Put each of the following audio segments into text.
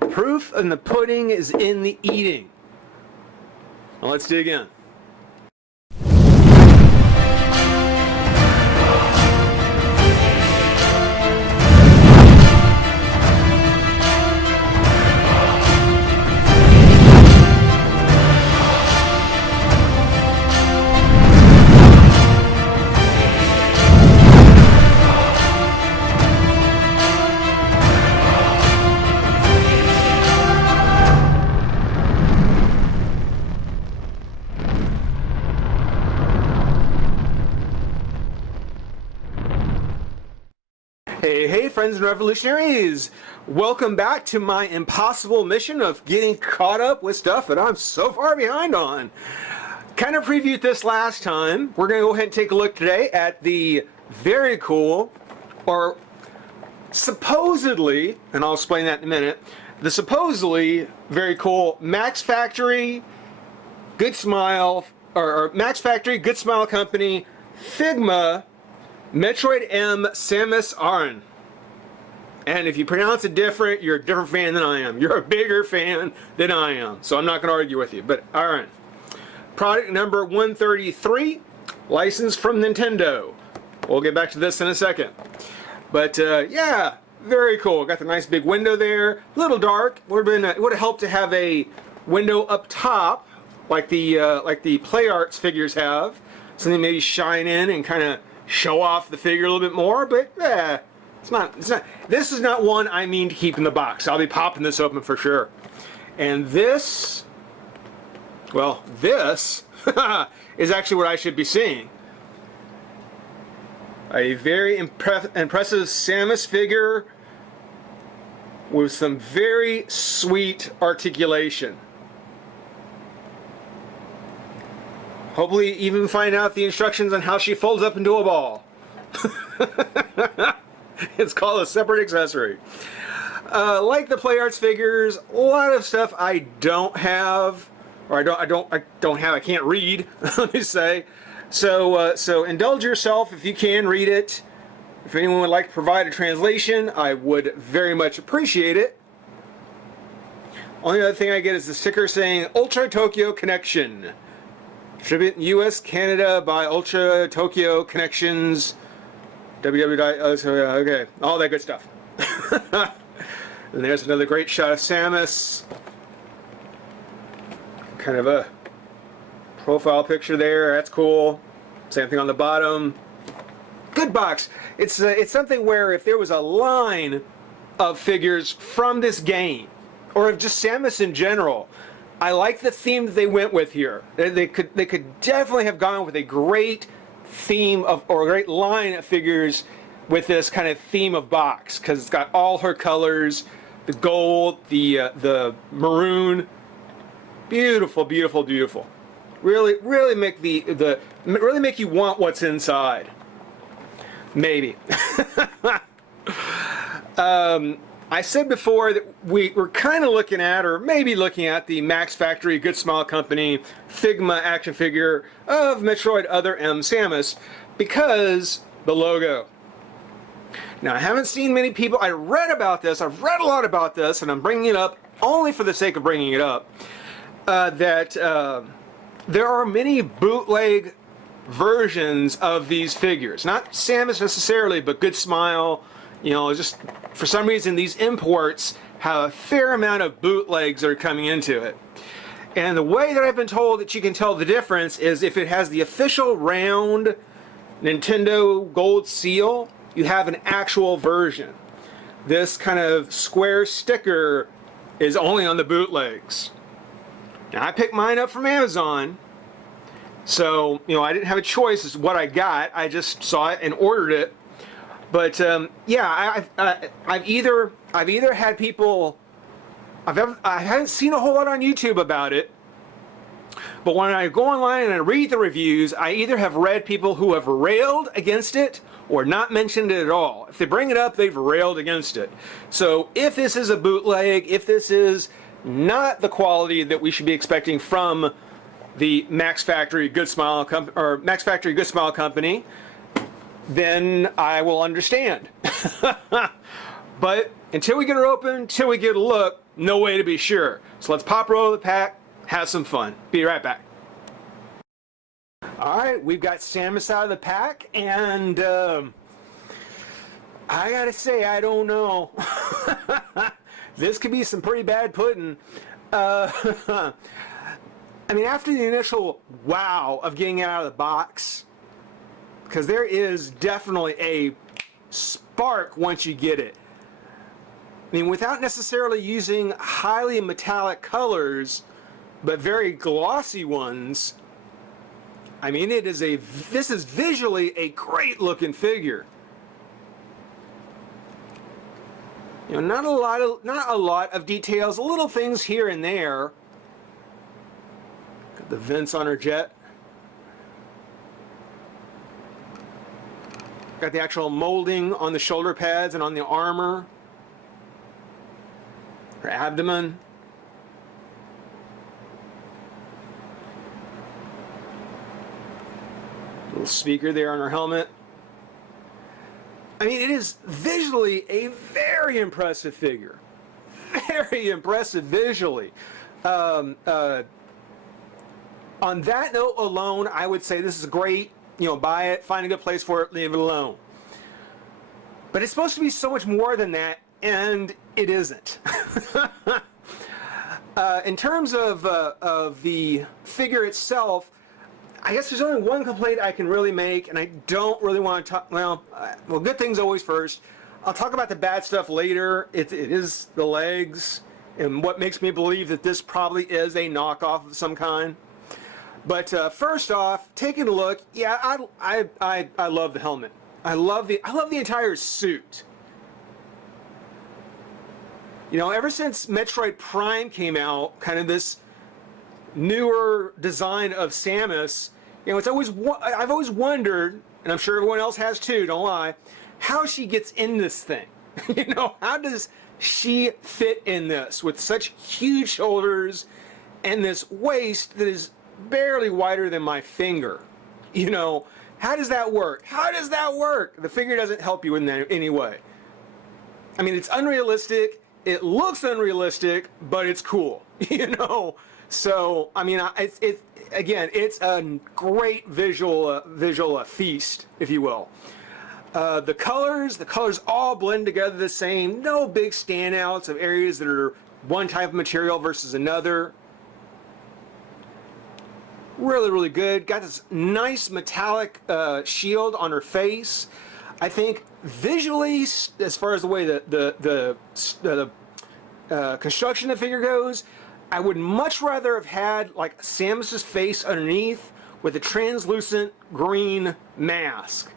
Proof in the pudding is in the eating. Well, let's dig in. Hey, friends and revolutionaries! Welcome back to my impossible mission of getting caught up with stuff that I'm so far behind on. Kind of previewed this last time. We're going to go ahead and take a look today at the very cool, or supposedly, and I'll explain that in a minute, the supposedly very cool Max Factory, Good Smile, or Max Factory, Good Smile Company, Figma, Metroid M Samus Aran. And if you pronounce it different, you're a different fan than I am. You're a bigger fan than I am. So I'm not going to argue with you. But alright. Product number 133. Licensed from Nintendo. We'll get back to this in a second. But yeah, very cool. Got the nice big window there. A little dark. Would have helped to have a window up top, like the Play Arts figures have. Something maybe shine in and kind of show off the figure a little bit more, but it's not, this is not one I mean to keep in the box. I'll be popping this open for sure. And this, well, this is actually what I should be seeing. A very impressive Samus figure with some very sweet articulation. Hopefully even find out the instructions on how she folds up into a ball. It's called a separate accessory. Like the Play Arts figures, a lot of stuff I don't have, or I can't read, let me say. So indulge yourself if you can read it. If anyone would like to provide a translation, I would very much appreciate it. Only other thing I get is the sticker saying Ultra Tokyo Connection. Distributed in US, Canada by Ultra Tokyo Connections. Okay, all that good stuff. And there's another great shot of Samus. Kind of a profile picture there. That's cool. Same thing on the bottom. Good box. It's something where if there was a line of figures from this game, or of just Samus in general, I like the theme that they went with here. They could definitely have gone with a great theme of, or a great line of figures with this kind of theme of box, because it's got all her colors, the gold, the maroon, beautiful, beautiful, beautiful. Really make really make you want what's inside. Maybe. I said before that we were kind of looking at, or maybe looking at, the Max Factory Good Smile Company Figma action figure of Metroid Other M Samus, because the logo. Now, I haven't seen many people, I read about this, I've read a lot about this, and I'm bringing it up only for the sake of bringing it up, that there are many bootleg versions of these figures. Not Samus necessarily, but Good Smile. You know, just for some reason these imports have a fair amount of bootlegs that are coming into it. And the way that I've been told that you can tell the difference is if it has the official round Nintendo gold seal, you have an actual version. This kind of square sticker is only on the bootlegs. Now, I picked mine up from Amazon, so you know I didn't have a choice as to what I got. I just saw it and ordered it. But yeah, I've either had people, I haven't seen a whole lot on YouTube about it, but when I go online and I read the reviews, I either have read people who have railed against it or not mentioned it at all. If they bring it up, they've railed against it. So if this is a bootleg, if this is not the quality that we should be expecting from the Max Factory Good Smile Company, then I will understand. But until we get her open, until we get a look, No way to be sure. So let's pop roll the pack, have some fun. Be right back. All right, we've got Samus out of the pack, and I gotta say, I don't know. This could be some pretty bad pudding. I mean, after the initial wow of getting it out of the box, because there is definitely a spark once you get it. I mean, without necessarily using highly metallic colors, but very glossy ones, I mean, this is visually a great looking figure. You know, not a lot of details, little things here and there. Got the vents on her jet. Got the actual molding on the shoulder pads and on the armor. Her abdomen. Little speaker there on her helmet. I mean, it is visually a very impressive figure. Very impressive visually. On that note alone, I would say this is great. You know, buy it, find a good place for it, leave it alone. But it's supposed to be so much more than that, and it isn't. In terms of the figure itself, I guess there's only one complaint I can really make, and I don't really want to talk. Well, good things always first. I'll talk about the bad stuff later. It is the legs, and what makes me believe that this probably is a knockoff of some kind. But first off, taking a look, yeah, I love the helmet. I love the entire suit. You know, ever since Metroid Prime came out, kind of this newer design of Samus, you know, I've always wondered, and I'm sure everyone else has too, don't lie, how she gets in this thing. You know, how does she fit in this with such huge shoulders and this waist that is barely wider than my finger? You know, how does that work? How does that work? The figure doesn't help you in any way. I mean, it's unrealistic. It looks unrealistic, but it's cool. You know, so I mean, it's a great visual feast, if you will. The colors all blend together the same. No big standouts of areas that are one type of material versus another. Really, really good. Got this nice metallic shield on her face. I think visually, as far as the way the construction of the figure goes, I would much rather have had like Samus's face underneath with a translucent green mask.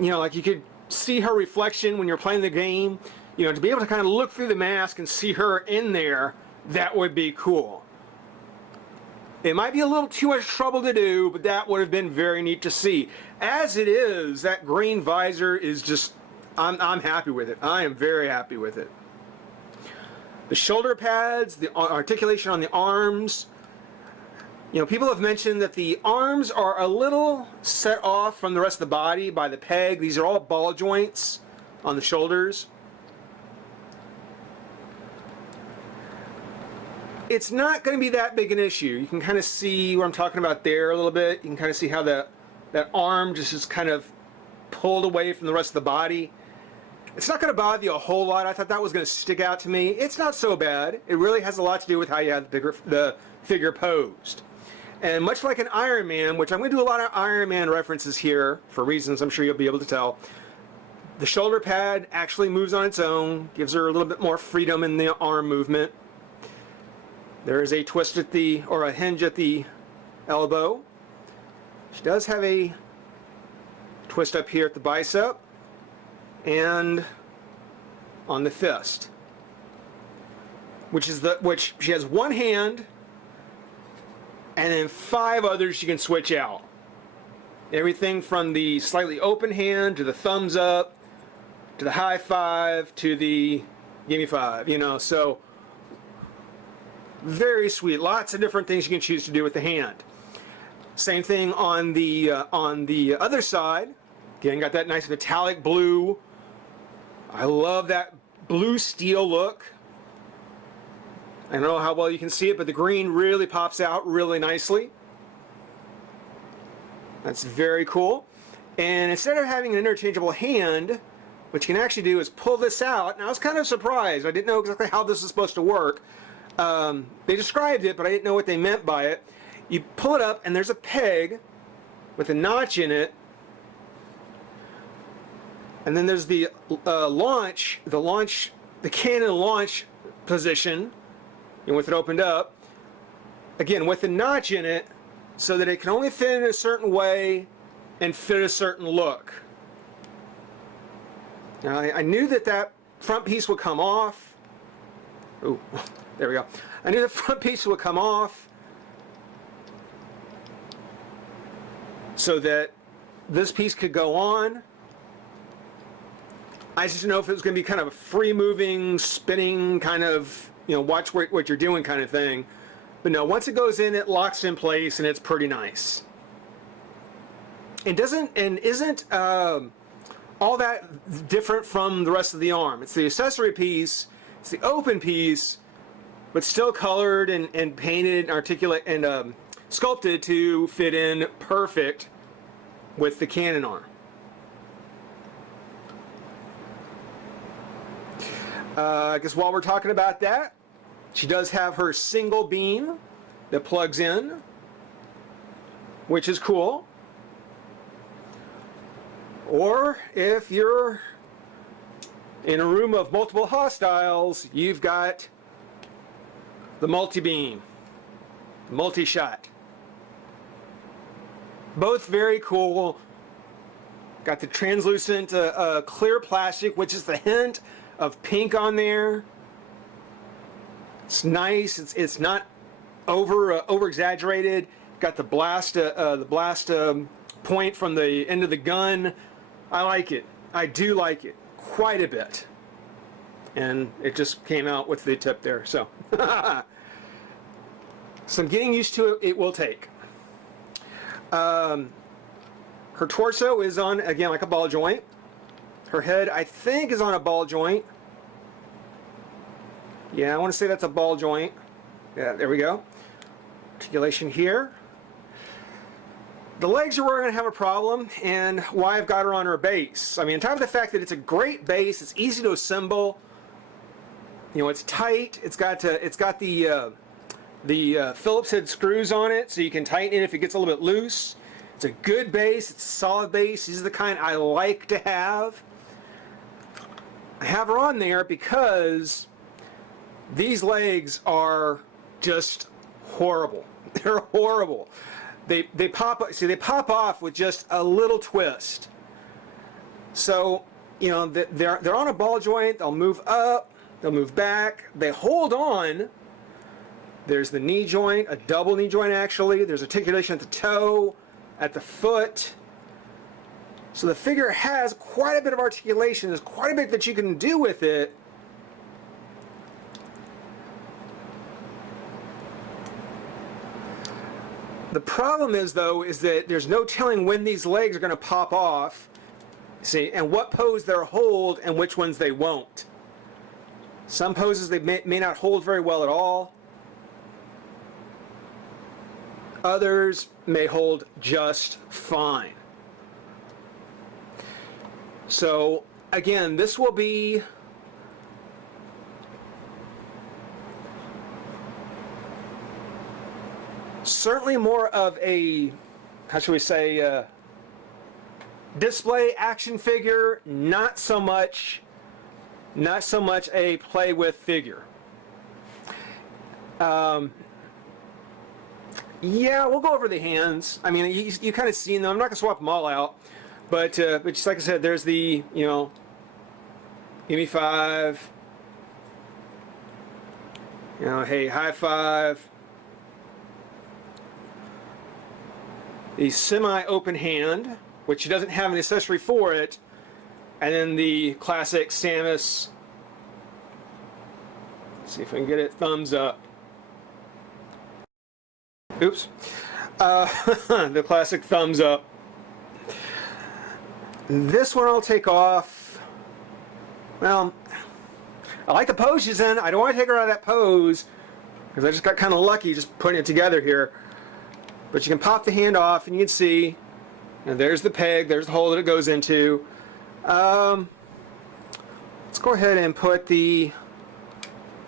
You know, like you could see her reflection when you're playing the game. You know, to be able to kind of look through the mask and see her in there, that would be cool. It might be a little too much trouble to do, but that would have been very neat to see. As it is, that green visor is just, I'm happy with it. I am very happy with it. The shoulder pads, the articulation on the arms. You know, people have mentioned that the arms are a little set off from the rest of the body by the peg. These are all ball joints on the shoulders. It's not going to be that big an issue. You can kind of see what I'm talking about there a little bit. You can kind of see how that arm just is kind of pulled away from the rest of the body. It's not going to bother you a whole lot. I thought that was going to stick out to me. It's not so bad. It really has a lot to do with how you have the figure posed. And much like an Iron Man, which I'm going to do a lot of Iron Man references here for reasons I'm sure you'll be able to tell, the shoulder pad actually moves on its own, gives her a little bit more freedom in the arm movement. There is a twist or a hinge at the elbow. She does have a twist up here at the bicep and on the fist, which she has one hand and then 5 others she can switch out. Everything from the slightly open hand to the thumbs up to the high five to the gimme 5, you know, so very sweet. Lots of different things you can choose to do with the hand. Same thing on the other side. Again, got that nice metallic blue. I love that blue steel look. I don't know how well you can see it, but the green really pops out really nicely. That's very cool. And instead of having an interchangeable hand, what you can actually do is pull this out. And I was kind of surprised. I didn't know exactly how this is supposed to work. They described it, but I didn't know what they meant by it. You pull it up, and there's a peg with a notch in it. And then there's the cannon launch position, and with it opened up, again with the notch in it, so that it can only fit in a certain way and fit a certain look. Now I knew that front piece would come off. Ooh, there we go. I knew the front piece would come off, so that this piece could go on. I just didn't know if it was going to be kind of a free-moving, spinning kind of, watch what you're doing kind of thing. But no, once it goes in, it locks in place, and it's pretty nice. It isn't all that different from the rest of the arm. It's the accessory piece, it's the open piece, but still colored and painted and articulate and sculpted to fit in perfect with the cannon arm. I guess while we're talking about that, she does have her single beam that plugs in, which is cool. Or if you're in a room of multiple hostiles, you've got the multi-beam, multi-shot. Both very cool. Got the translucent clear plastic, which is the hint of pink on there. It's nice. It's not over exaggerated. Got the blast point from the end of the gun. I like it. I do like it quite a bit. And it just came out with the tip there. So some getting used to it will take. Her torso is on, again, like a ball joint. Her head, I think, is on a ball joint. Yeah, I want to say that's a ball joint. Yeah, there we go. Articulation here. The legs are where we're going to have a problem, and why I've got her on her base. I mean, on top of the fact that it's a great base, it's easy to assemble. It's tight. It's got the Phillips head screws on it, so you can tighten it if it gets a little bit loose. It's a good base. It's a solid base. These are the kind I like to have. I have her on there because these legs are just horrible. They're horrible. They pop off with just a little twist. So, they're on a ball joint. They'll move up. They'll move back. They hold on. There's the knee joint, a double knee joint actually. There's articulation at the toe, at the foot. So the figure has quite a bit of articulation. There's quite a bit that you can do with it. The problem is, though, is that there's no telling when these legs are going to pop off, see, and what pose they'll hold and which ones they won't. Some poses they may not hold very well at all. Others may hold just fine. So again, this will be certainly more of a, how should we say, display action figure, not so much a play with figure. Yeah, we'll go over the hands. I mean, you kind of seen them. I'm not going to swap them all out. But just like I said, there's the, gimme five. Hey, high five. The semi-open hand, which doesn't have an accessory for it. And then the classic Samus. Let's see if I can get it. Thumbs up. Oops. The classic thumbs up. This one I'll take off. Well, I like the pose she's in. I don't want to take her out of that pose, because I just got kind of lucky just putting it together here. But you can pop the hand off, and you can see, and there's the peg, there's the hole that it goes into. Let's go ahead and put the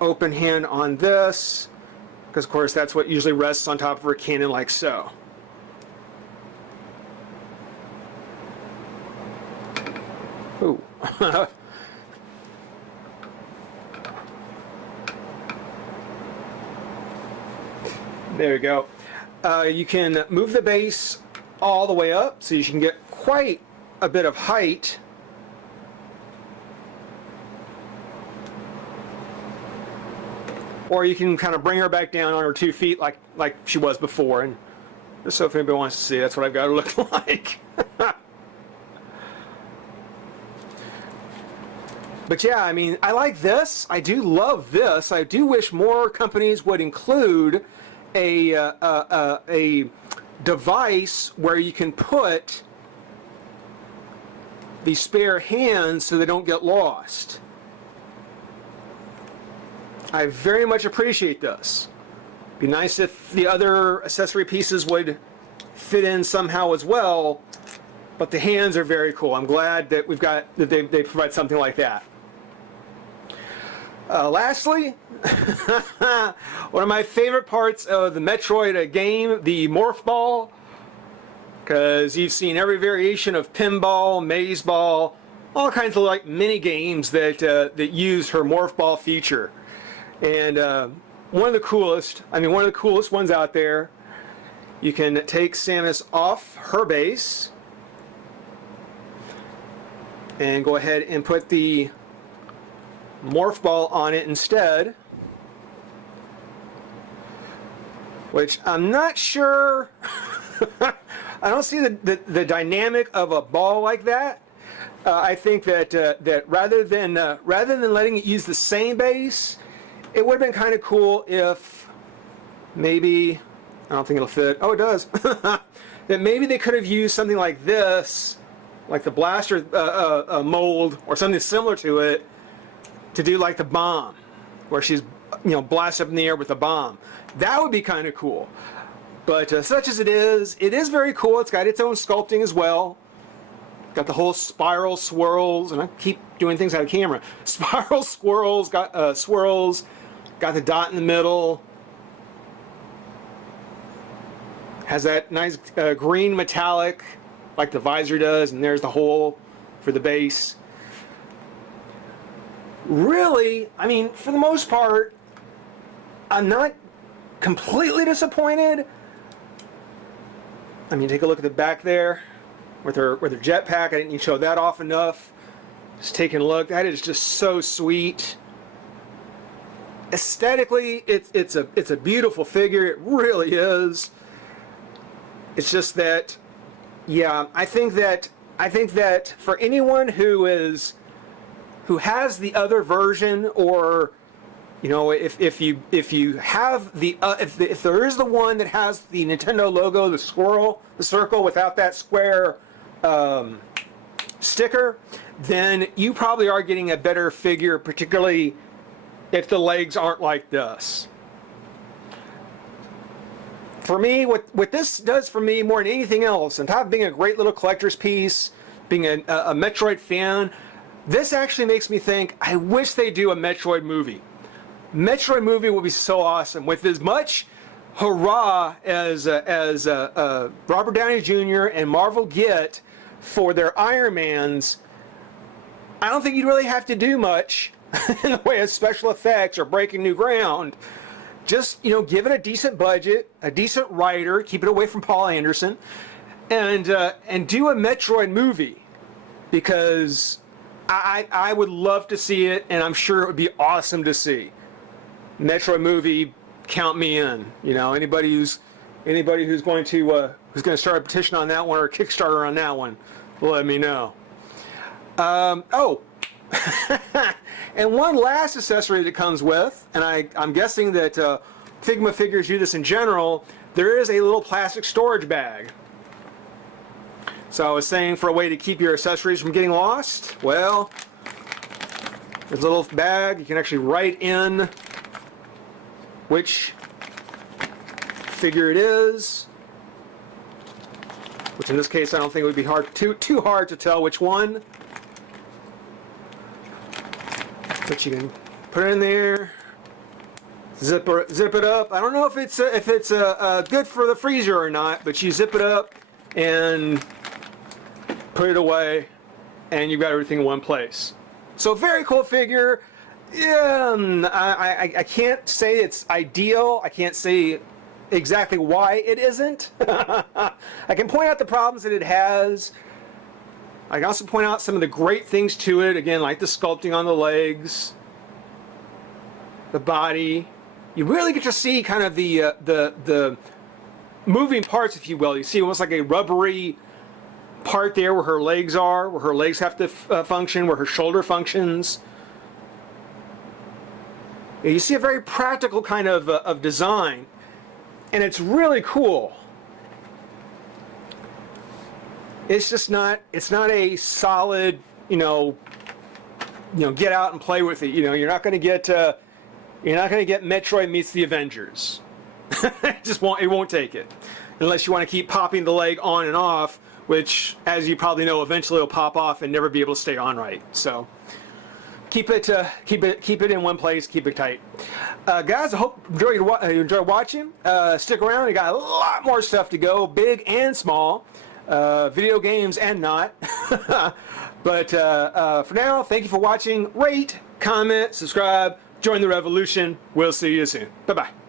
open hand on this, because of course that's what usually rests on top of her cannon, like so. Ooh. There you go. You can move the base all the way up so you can get quite a bit of height. Or you can kind of bring her back down on her 2 feet like she was before. And just so if anybody wants to see, that's what I've got to look like. But yeah, I mean, I like this. I do love this. I do wish more companies would include a device where you can put the spare hands so they don't get lost. I very much appreciate this. Be nice if the other accessory pieces would fit in somehow as well, but the hands are very cool. I'm glad that they provide something like that. Lastly, one of my favorite parts of the Metroid game, the Morph Ball, because you've seen every variation of pinball, maze ball, all kinds of like mini games that use her Morph Ball feature. And one of the coolest ones out there, you can take Samus off her base and go ahead and put the Morph Ball on it instead, which I'm not sure. I don't see the dynamic of a ball like that. I think that rather than letting it use the same base, it would have been kind of cool if maybe, I don't think it'll fit. Oh, it does. That maybe they could have used something like this, like the blaster mold or something similar to it, to do like the bomb, where she's blasted up in the air with a bomb. That would be kind of cool. But such as it is very cool. It's got its own sculpting as well. Got the whole spiral swirls, and I keep doing things out of camera. Spiral swirls, swirls, got the dot in the middle. Has that nice green metallic, like the visor does, and there's the hole for the base. Really, I mean, for the most part, I'm not completely disappointed. I mean, take a look at the back there with her jetpack. I didn't show that off enough. Just taking a look, that is just so sweet. Aesthetically, it's a beautiful figure. It really is. It's just that, yeah, I think that for anyone who has the other version, or if you have if there is the one that has the Nintendo logo, the circle without that square sticker, then you probably are getting a better figure, particularly if the legs aren't like this. For me, what this does for me more than anything else, on top of being a great little collector's piece, being a Metroid fan, this actually makes me think, I wish they do a Metroid movie. Metroid movie would be so awesome. With as much hurrah as Robert Downey Jr. and Marvel get for their Iron Mans, I don't think you'd really have to do much in the way of special effects or breaking new ground. Just, give it a decent budget, a decent writer, keep it away from Paul Anderson, and do a Metroid movie, because I would love to see it, and I'm sure it would be awesome to see. Metroid movie, count me in. Anybody who's going to start a petition on that one, or a Kickstarter on that one, let me know. And one last accessory that comes with, and I'm guessing that Figma figures do this in general, there is a little plastic storage bag. So I was saying, for a way to keep your accessories from getting lost, well, there's a little bag. You can actually write in which figure it is, which in this case I don't think it would be too hard to tell which one. But you can put it in there, zip it up. I don't know if it's good for the freezer or not, but you zip it up and put it away, and you've got everything in one place. So very cool figure. Yeah, I can't say it's ideal. I can't say exactly why it isn't. I can point out the problems that it has. I can also point out some of the great things to it, again, like the sculpting on the legs, the body. You really get to see kind of the moving parts, if you will. You see almost like a rubbery part there where her legs are, where her legs have to function, where her shoulder functions. You see a very practical kind of design, and it's really cool. It's just not. It's not a solid, get out and play with it. You're not going to get. You're not going to get Metroid meets the Avengers. It just won't. It won't take it, unless you want to keep popping the leg on and off, which, as you probably know, eventually will pop off and never be able to stay on right. So. Keep it in one place. Keep it tight, guys. I hope you enjoy watching. Stick around. We got a lot more stuff to go, big and small, video games and not. But for now, thank you for watching. Rate, comment, subscribe, join the revolution. We'll see you soon. Bye bye.